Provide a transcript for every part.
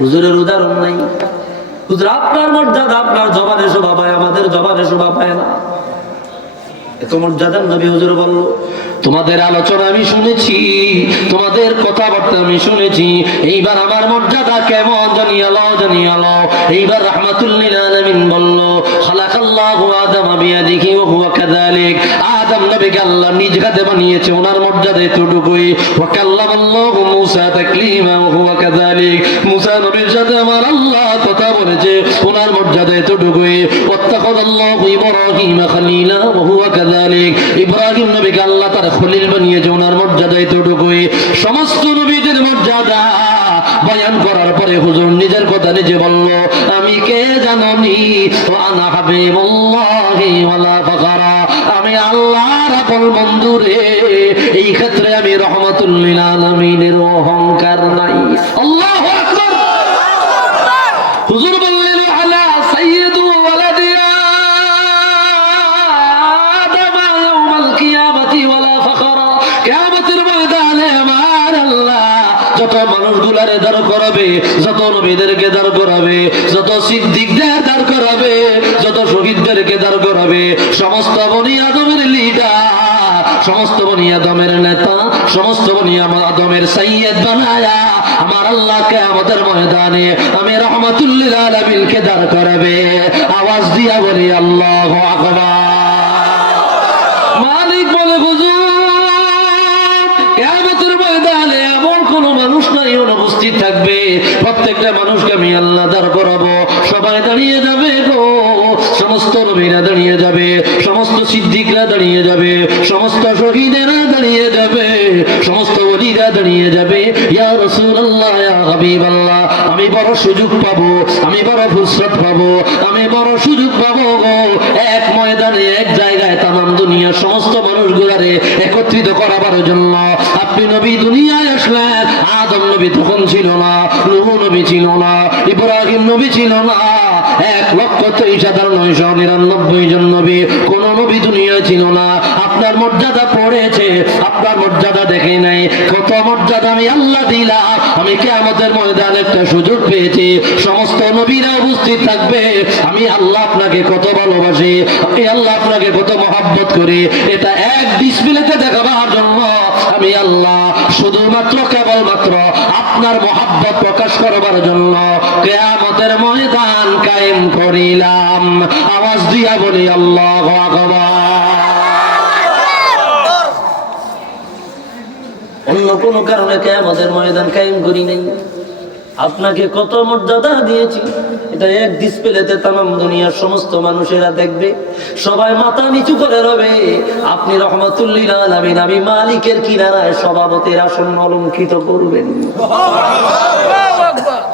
হুজুরের উদাহরণ নাই। হুজুর, আপনার মর্যাদা, আপনার জবানে শোভা পায়, আমাদের জবানে শোভা পায় না। এত মর্যাদার নবী হুজুর বলল, তোমাদের আলোচনা আমি শুনেছি, তোমাদের কথাবার্তা আমি শুনেছি। এইবার আমার মর্যাদা কেমন জানিয়ে লও এইবার রাহমাতুল্লিল আলামিন বলল, খালাকাল্লাহু আদম বিয়াদিহি ওয়া হুয়া কাযালিক। আদম নবীকে আল্লাহ নিজ হাতে বানিয়েছে ওনার মর্যাদা এতটুকুই। মূসা তাকলিমা ওয়া হুয়া কাযালিক। মূসা নবীর সাথে আমার আল্লাহ কথা বলেছে, ওনার মর্যাদা এতটুকুই। খলিলা ওয়া হুয়া কাযালিক। ইব্রাহিম নবীকে আল্লাহ তার খলিল বানিয়েছে, ওনার মর্যাদা এতটুকুই। সমস্ত নবীদের মর্যাদা বয়ান করার পরে হুজুর নিজের কথা নিজে বলল, আমি কে জাননি? আনা হাবিবুল্লাহি ওয়ালা বন্ধু রে এই ক্ষেত্রে আমি রহমাতুল লিল আলামিনের অহংকার নাই। যত যত নবীদেরকে দাঁড় করাবে, যত দাঁড় করাবে, যত শহীদদেরকে দাঁড় করাবে, সমস্ত বনি আদমের লিডার সমস্ত বনি আদমের নেতা, সমস্ত বনি আদমের সাইয়্যিদ বানায়া আমার আল্লাহকে আমাদের ময়দানে আমি রহমাতুল্লিল আলামিনকে দাঁড় করাবে। আওয়াজ দিয়া বলি, আল্লাহু আকবার। অনুপস্থিত থাকবে। প্রত্যেকটা মানুষকে আমি আল্লাহ দাঁড় করাবো। সবাই দাঁড়িয়ে যাবে গো, সমস্ত নবীরা দাঁড়িয়ে যাবে। সিদ্দিকরা দাঁড়িয়ে যাবে, সমস্ত শহীদেরা দাঁড়িয়ে যাবে, সমস্ত ওলিরা দাঁড়িয়ে যাবে। ইয়া রাসূলুল্লাহ, ইয়া হাবিবাল্লাহ, আমি বড় সুযোগ পাবো, আমি বড় ফুসরত পাবো, আমি বড় সুযোগ পাবো এক ময়দানে, এক জায়গায় তামাম দুনিয়ার সমস্ত মানুষগুলারে একত্রিত করাবার জন্য আপনি নবী দুনিয়ায় আসলেন, আদম নবী তখন ছিল না, নূহ নবী ছিল না, ইব্রাহিম নবী ছিল না। এক লক্ষ তেইশ হাজার নয়শো নিরানব্বই জন নবী, কোন নবী দুনিয়ায় ছিল না। আপনার মর্যাদা পড়েছে, আপনার মর্যাদা দেখে নাই। কত মর্যাদা আমি আল্লাহ দিলাম। আমি কে আমাদের ময়দানে একটা সুযোগ পেয়েছি। সমস্ত নবীরা উপস্থিত থাকবে। আমি আল্লাহ আপনাকে কত ভালোবাসি। আমি আল্লাহ আপনাকে কত মহাব্বত করি। এটা এক ডিসপ্লেতে দেখাবার জন্য আমি আল্লাহ শুধুমাত্র আপনার মহাব্বত প্রকাশ করবার জন্য কেয়ামতের ময়দান কায়েম করিলাম। আওয়াজ দিয়া বলি, আল্লাহ অন্য কোন কারণে কেয়ামতের ময়দান কায়েম করি নাই। আপনাকে কত মর্যাদা দিয়েছি। এটা এক ডিসপ্লেতে তামাম দুনিয়ার সমস্ত মানুষেরা দেখবে। সবাই মাথা নিচু করে রবে। আপনি রহমাতুল্লিল আমি মালিকের কিনারায় সভাপতির আসন অলঙ্কিত করবেন।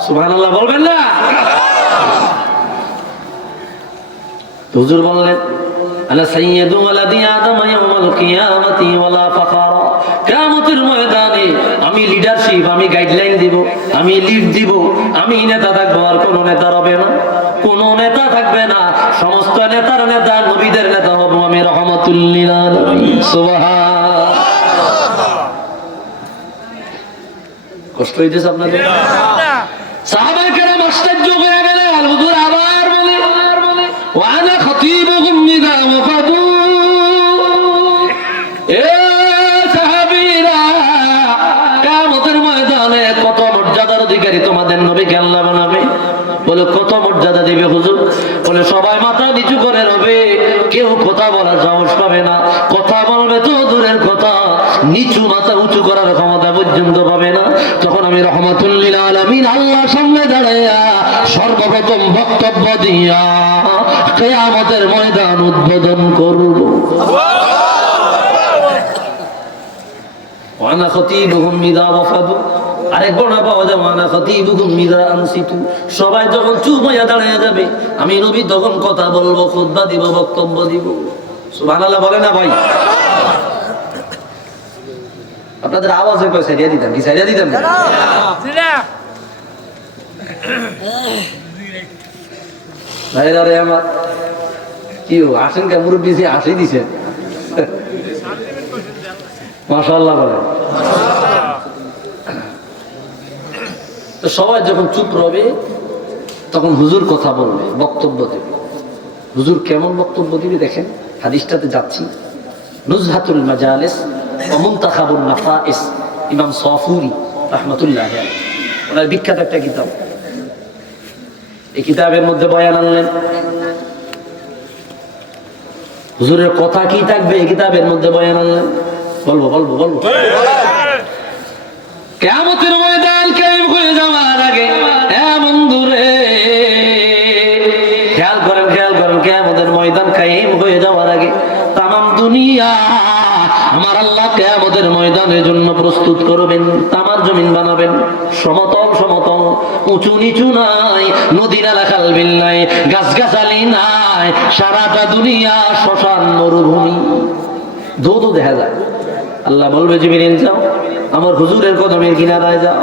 সুবহানাল্লাহ বলবেন না? হুজুর বললেন, আলা সাইয়্যিদু ওয়ালাদি আদম ইয়াউমাল কিয়ামাতি ওয়ালা ফাখারা। ময়দানে আমি লিডারশিপ আমি গাইডলাইন দিব আমি লিড দিব আমি নেতা থাকব আর কোনো নেতা হবে না। কোন নেতা থাকবে না সমস্ত নেতার নেতা নবীদের নেতা হব আমি রহমাতুল্লিল কষ্ট হইতেছে আপনাদের? আল্লাহ বানাবে। বলে কত মর্যাদা দিবে হুজুর? বলে সবাই মাথা নিচু করে রবে কেউ কথা বলার সাহস পাবে না। কথা বলবে তো দূরের কথা নিচু মাথা উঁচু করার ক্ষমতা পর্যন্ত পাবে না। তখন আমি রহমাতুল্লিল আলামিন আল্লাহ সামনে দাঁড়াইয়া সর্বপ্রথম বক্তব্য দিয়া কেয়ামতের ময়দান উদ্বোধন করব। ওয়ানা খতিবুহুম ইযা ওয়াফাদু। আনসিতু। সবাই যখন চুপ হইয়া দাঁড়িয়ে যাবে, আমি নবী তখন কথা বলব, খুতবা দিব, বক্তব্য দিব। সুবহানাল্লাহ বলে না ভাই? আপনাদের আওয়াজে কয় সাইডা দিতাম কি সাইডা দিতাম মুরব্বী আসে দিছে। মাশাআল্লাহ বলে তো সবাই যখন চুপ রবে তখন হুজুর কথা বলবে বক্তব্য দেবে। হুজুর কেমন বক্তব্য দিবে দেখেন? হাদিসটাতে যাচ্ছি। নুজহাতুল মাজালিস অমুন্তাখাবুল নাফাইস ইমাম সফুরি রহমতুল্লাহ ওনার বিখ্যাত একটা কিতাব। এই কিতাবের মধ্যে বয়ান আনলেন। হুজুরের কথা কি থাকবে? এই কিতাবের মধ্যে বয়ান আনলেন। বলব বলব বলব। কেমতের ময়দান হয়ে যাওয়ার আগে এমন দূরে খেয়াল করেন খেয়াল করেন কেমতের ময়দান কায়েম হয়ে যাওয়ার আগে, তামাম দুনিয়া আমার আল্লাহ কেমতের ময়দানের জন্য প্রস্তুত করবেন, তামার জমিন বানাবেন। সমতল সমতল, উঁচু, নিচু নাই নদী নালা খাল বিল নাই গাছগাছালি নাই, সারাটা দুনিয়া শ্মশান মরুভূমি। ধুধু দেখা যায়। আল্লাহ বলবে, জিবিরিল, যাও। আমার হুজুরের কদমের কিনারায় যাও।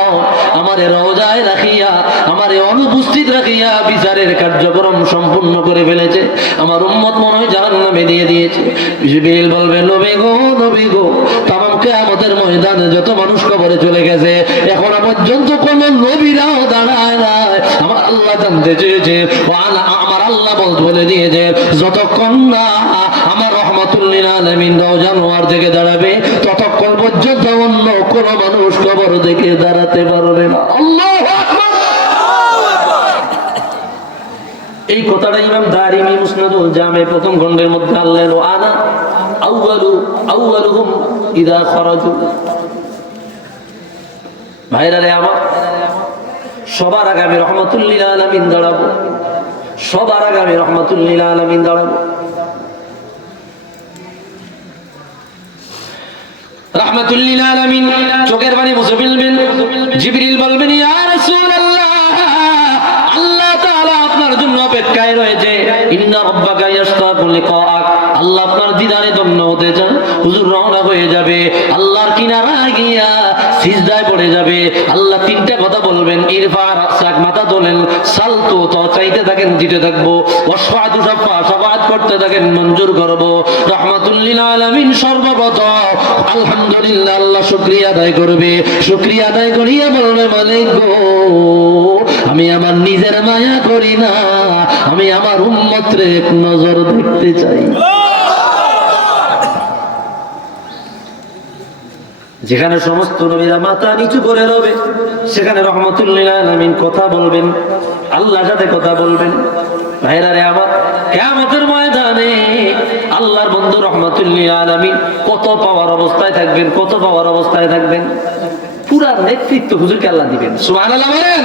আমারে রওজায় রাখিয়া, আমারে অনুপস্থিত রাখিয়া বিচারের কার্যক্রম সম্পূর্ণ করে ফেলেছে। আমার উম্মত মনে হয় জাহান্নামে দিয়ে দিয়েছে। জিবরিল বলবে, নবী গো নবী গো, তামাম কিয়ামতের ময়দানে যত মানুষ কবরে চলে গেছে, এখনও পর্যন্ত কোন নবীরাও দাঁড়ায় নাই। আমার আল্লাহ জানতে চেয়েছে আমার আল্লাহ বল দিয়েছে, যতক্ষণ না রহমাতুল্লিল থেকে দাঁড়াবে। ততক্ষণ পর্যন্ত অন্য মানুষ কবর থেকে দাঁড়াতে পারবে না। এই কথাটা ইমাম দারিমি মুসনাদুল জামে প্রথম খণ্ডের মধ্যে আল্লাহ আনা আউয়ালু, আউয়ালুহুম ইদা খরাজু। ভাইরা আমার, সবার আগে আমি দাঁড়াবো। সবার আগে আমি রহমতুল্লিল আলমিন দাঁড়াবো। রহমতুল্লিল আলামিন। চোখের পানি মুছে ফেলবেন। জিবরিল বলবেন, ইয়া রাসূলুল্লাহ, আল্লাহ তাআলা আপনার জন্য অপেক্ষায় রয়েছে। ইন্না রাব্বাকা ইয়াশতাকু লিকাআক। আল্লাহ আপনার দিদারে দম্ন হতে চান। হুজুর রওনা হয়ে যাবে। আল্লাহর কিনারা গিয়া সিজদায় পড়ে যাবে। আল্লাহ তিনটা কথা বলবেন ইরফা রাসাক মাথা তোলেন সালতু তো চাইতে থাকেন দিতে থাকব। ওয়াসফাতু সাফা সাফাত করতে থাকেন, মঞ্জুর করব। রহমাতুল্লিল আলামিন সর্বপ্রথম। আলহামদুলিল্লাহ, আল্লাহ শুকরিয়া আদায় করবে। শুকরিয়া আদায় করিয়া বলবে, মালিক গো, আমি আমার নিজের মায়া করি না, আমি আমার উম্মতরে এক নজর দেখতে চাই। যেখানে সমস্ত নবীরা মাথা নিচু করে রবে, সেখানে রহমতুল্লিল আলামিন কথা বলবেন, আল্লাহ সাথে কথা বলবেন। ভাইরা রে আমার, কেয়ামতের ময়দানে আল্লাহর বন্ধু রহমতুল্লিল আলামিন কত পাওয়ার অবস্থায় থাকবেন, কত পাওয়ার অবস্থায় থাকবেন? পুরা নেতৃত্ব হুজুরকে আল্লাহ দিবেন। সুবহানাল্লাহ বলেন।